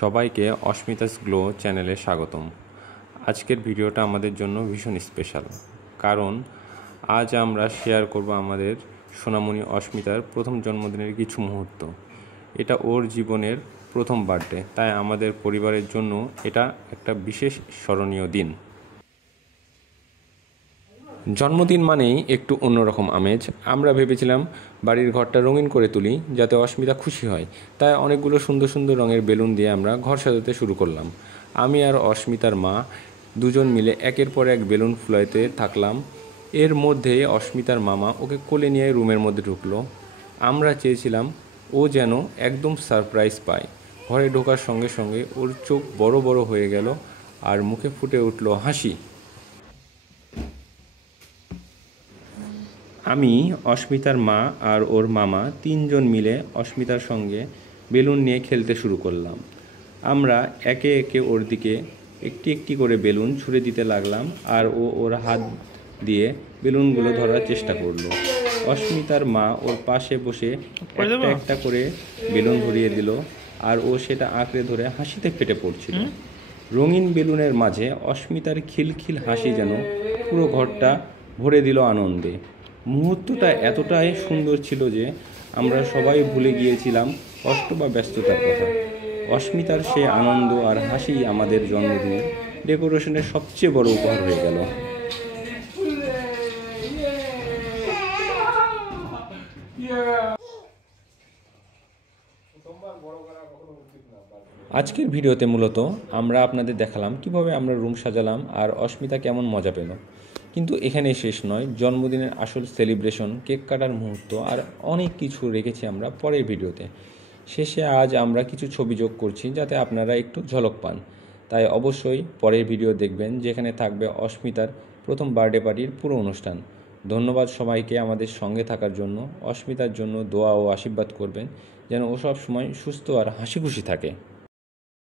সবাইকে অস্মিতাস গ্লো চ্যানেলে স্বাগতম। আজকের ভিডিওটা আমাদের জন্য ভীষণ স্পেশাল, কারণ আজ আমরা শেয়ার করব আমাদের সোনামণি অস্মিতার প্রথম জন্মদিনের কিছু মুহূর্ত। এটা ওর জীবনের প্রথম বার্থডে, তাই আমাদের পরিবারের জন্য এটা একটা বিশেষ স্মরণীয় দিন। জন্মদিন মানেই একটু অন্যরকম আমেজ। আমরা ভেবেছিলাম বাড়ির ঘরটা রঙিন করে তুলি যাতে অস্মিতা খুশি হয়, তাই অনেকগুলো সুন্দর সুন্দর রঙের বেলুন দিয়ে আমরা ঘর সাজাতে শুরু করলাম। আমি আর অস্মিতার মা দুজন মিলে একের পর এক বেলুন ফুলাইতে থাকলাম। এর মধ্যে অস্মিতার মামা ওকে কোলে নিয়ে রুমের মধ্যে ঢুকলো। আমরা চেয়েছিলাম ও যেন একদম সারপ্রাইজ পায়। ঘরে ঢোকার সঙ্গে সঙ্গে ওর চোখ বড় বড় হয়ে গেল আর মুখে ফুটে উঠল হাসি। আমি, অস্মিতার মা আর ওর মামা তিনজন মিলে অস্মিতার সঙ্গে বেলুন নিয়ে খেলতে শুরু করলাম। আমরা একে একে ওর দিকে একটি একটি করে বেলুন ছুঁড়ে দিতে লাগলাম আর ও ওর হাত দিয়ে বেলুনগুলো ধরার চেষ্টা করলো। অস্মিতার মা ওর পাশে বসে একটা একটা করে বেলুন ধরিয়ে দিল আর ও সেটা আঁকড়ে ধরে হাসিতে ফেটে পড়ছিল। রঙিন বেলুনের মাঝে অস্মিতার খিলখিল হাসি যেন পুরো ঘরটা ভরে দিল আনন্দে। মুহূর্তটা এতটাই সুন্দর ছিল যে আমরা সবাই ভুলে গিয়েছিলাম কষ্ট বা ব্যস্ততার কথা। অস্মিতার সে আনন্দ আর হাসি আমাদের জন্মদিনের ডেকোরেশনের সবচেয়ে বড় উপহার হয়ে গেল। আজকের ভিডিওতে মূলত আমরা আপনাদের দেখালাম কিভাবে আমরা রুম সাজালাম আর অস্মিতা কেমন মজা পেল। কিন্তু এখানেই শেষ নয়, জন্মদিনের আসল সেলিব্রেশন, কেক কাটার মুহূর্ত আর অনেক কিছু রেখেছি আমরা পরের ভিডিওতে। শেষে আজ আমরা কিছু ছবি যোগ করছি যাতে আপনারা একটু ঝলক পান, তাই অবশ্যই পরের ভিডিও দেখবেন যেখানে থাকবে অস্মিতার প্রথম বার্থডে পার্টির পুরো অনুষ্ঠান। ধন্যবাদ সবাইকে আমাদের সঙ্গে থাকার জন্য। অস্মিতার জন্য দোয়া ও আশীর্বাদ করবেন যেন ও সব সময় সুস্থ আর হাসি খুশি থাকে।